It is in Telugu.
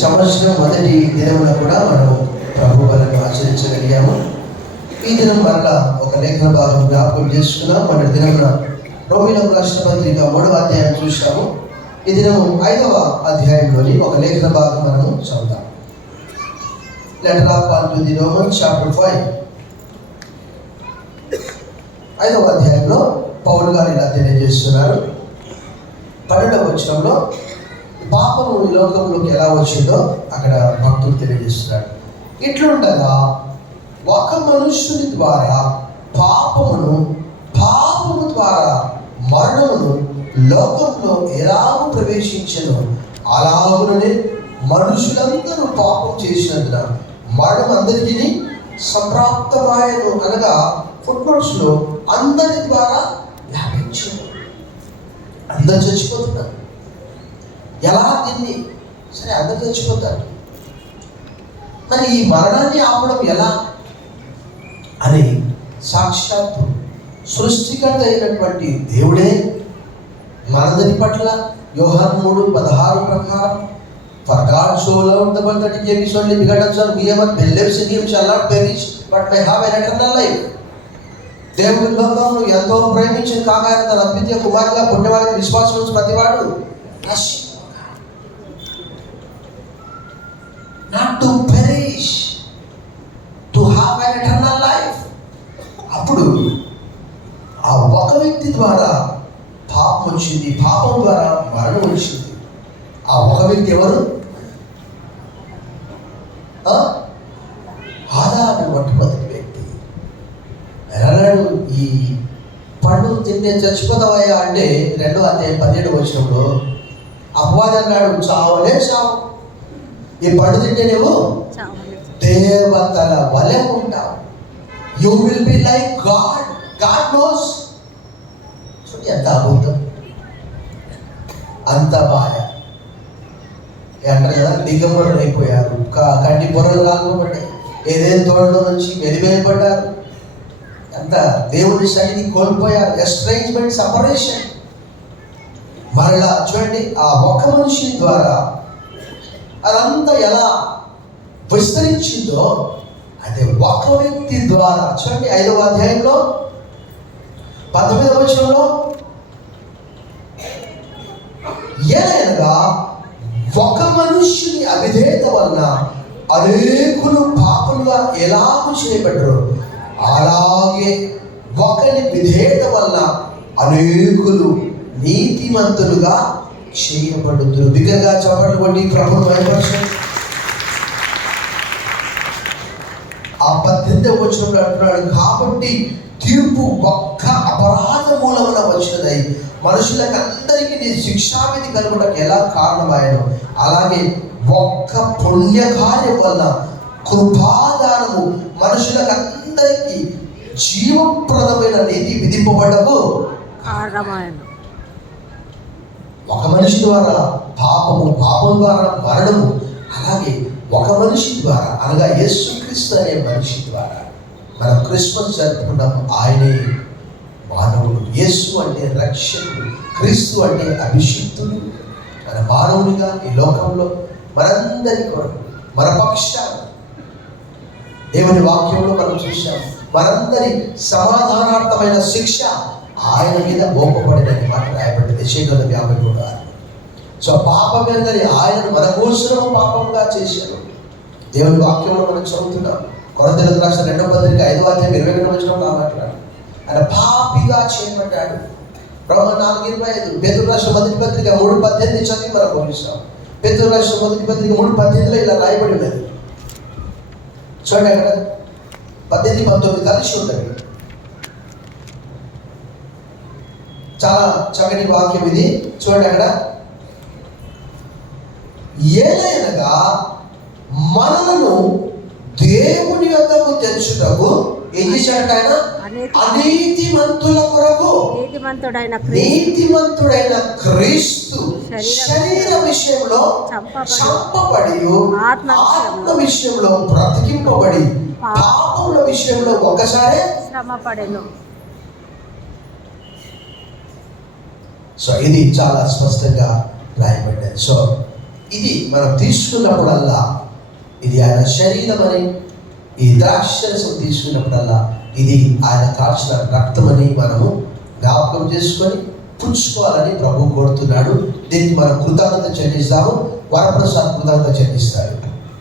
సంవత్సరం మొదటి దినమున కూడా మనం ప్రభు బలను ఆచరించగలిగాము. ఈ దినం మరలా ఒక లేఖన భాగం జ్ఞాపకం చేసుకున్నాం. మొదటి దినమున రోమీయులకు రాసిన పత్రిక 3వ అధ్యాయం చూసాము. ఈ దినము 5వ అధ్యాయంలోని ఒక లేఖన భాగం మనము చదువుతాం. Letter of Paul to the Romans chapter 5. 5వ అధ్యాయంలో పౌలు గారు ఇలా తెలియజేస్తున్నారు. 12వ వచనంలో పాపము ఈ లోకంలోకి ఎలా వచ్చిందో అక్కడ భక్తులు తెలియజేస్తున్నాడు. ఇట్లుండగా ఒక మనుష్యుని ద్వారా పాపము ద్వారా మరణమును లోకంలో ఎలాగ ప్రవేశించెనో అలాగుననే మనుషులందరూ పాపం చేసినందున మరణం అందరికీ సంప్రాప్తమాయను అనగా ఫుట్నోట్స్లో అందరి ద్వారా వ్యాపించను. అందరు చచ్చిపోతున్నారు. ఎలా దీన్ని సరే అందరు చచ్చిపోతారు, మరి ఈ మరణాన్ని ఆపడం ఎలా అని సాక్షాత్తు సృష్టికర్త అయినటువంటి దేవుడే మనందరి పట్ల యోహాను 3:16 ప్రకారం For God so loved the world that he gave his only begotten Son, whoever believes in him shall not perish but may have an eternal life. దేవుడు లోకమును ఎంతో ప్రేమించిన కాగా తన అద్వితీయ కుమారుడిగా పుట్టినవారికి విశ్వాసం నుంచి ప్రతివాడు not to perish, to have an eternal life. అప్పుడు ఆ ఒక వ్యక్తి ద్వారా పాపం వచ్చింది, పాపం ద్వారా మరణం వచ్చింది. ఆ ఒక వ్యక్తి ఎవరు? ఆదాము మొట్టమొదటి వ్యక్తి. అన్నాడు, ఈ పండు తింటే చచ్చిపోతావయ్యా అంటే 2వ అధ్యాయం 17వ వచనంలో అపవాది అన్నాడు, చావలే చావు, ఈ పండు తింటే నువ్వు దేవతల వలె ఉంటావు. You will be like God. God knows. ఎంత అద్భుతం, అంత బాధ అంటారు కదా. దిగంబరులు అయిపోయారు, కంటి పొరలు కాకపోబడ్డాయి, ఏదైనా తోటలో నుంచి వెలివేయబడ్డారు, ఎంత దేవుడి సన్నిధి కోల్పోయారు. ఎస్ట్రేంజ్మెంట్, సపరేషన్. మరలా చూడండి, ఆ ఒక మనిషి ద్వారా అదంతా ఎలా విస్తరించిందో అదే ఒక వ్యక్తి ద్వారా. చూడండి 5వ అధ్యాయంలో 19వ వచనంలో ఏదైనా ఒక మనుష్యుని అవిధేయత వలన అనేకులు పాపులుగా ఎలాగూ చేయబడ్డారు, అలాగే ఒకరి విధేయత వలన అనేకులు నీతిమంతులుగా చేయబడుతురు. బిగ్గరగా చప్పట్లు కొట్టి ప్రభువును మహిమపరచండి. ఆ 18వ వచనంలో అంటున్నాడు, కాబట్టి తీర్పు ఒక్క అపరాధ మూలమున వచ్చినదై మనుషులకు అందరికీ నీ శిక్షావిధి కలుగుటకు ఎలా కారణమాయను, అలాగే ఒక్క పుణ్యకార్యం వలన కృపాదానము మనుషులకు అందరికీ జీవప్రదమైన నీతి విధింపబడము కారణమాయను. ఒక మనిషి ద్వారా పాపము, పాపం ద్వారా మరణము, అలాగే ఒక మనిషి ద్వారా అనగా యేసుక్రీస్తు అనే మనిషి ద్వారా మనం క్రిస్మస్ జరుపుకున్నాం. ఆయనే మానవుడు. యేసు అంటే రక్షకుడు, క్రీస్తు అంటే అభిషిక్తుడు. మన మానవునిగా ఈ లోకంలో మనందరి కొరకు, మన పక్షాన దేవుని వాక్యంలో మనం చూసాం, మనందరి సమాధానార్థమైన శిక్ష ఆయన మీద మోపబడినని మాట రాయబడింది యెషయా 53. సో పాపం ఏంటని ఆయనను మన కోసము పాపంగా చేశారు. దేవుని వాక్యంలో మనం చదువుతున్నాం. కొరింథీయులకు రాసిన 2వ పత్రిక 5వ అధ్యాయం 22వ వచనంలో మాట్లాడు, ఆయన పాపిగా చేయబడ్డాడు. రోమా 4:25. పేతురు రాసిన మొదటి పత్రిక 3:18 చదివి మనం పోలిస్తాం. పేతురు రాసిన మొదటి పత్రిక 3:18లో ఇలా రాయబడి ఉన్నది. చూడండి అక్కడ 18, 19 కలిసి ఉంటుంది. చాలా చక్కటి వాక్యం ఇది. చూడండి అక్కడ, ఏలైనగా మనలను దేవుని యొద్దకు తెచ్చుటకు ఏం చేశాడట ఆయన? అనీతిమంతుల కొరకు నీతిమంతుడైన క్రీస్తు శరీర విషయంలో చంపబడి ఆత్మ విషయంలో బ్రతికింపబడి పాపముల విషయంలో ఒకసారి శ్రమపడెను. సో ఇది చాలా స్పష్టంగా రాయబడ్డది. సో ఇది మనం తీసుకున్నప్పుడల్లా ఇది ఆయన శరీరం అని, ఈ ద్రాక్షరసం తీసుకున్నప్పుడల్లా ఇది ఆయన కాల్చిన రక్తమని మనము జ్ఞాపకం చేసుకొని పుచ్చుకోవాలని ప్రభు కోరుతున్నాడు. దీనికి మనం కృతజ్ఞత చెల్లిస్తాము. వరప్రసాద్ కృతజ్ఞత చెల్లిస్తాడు.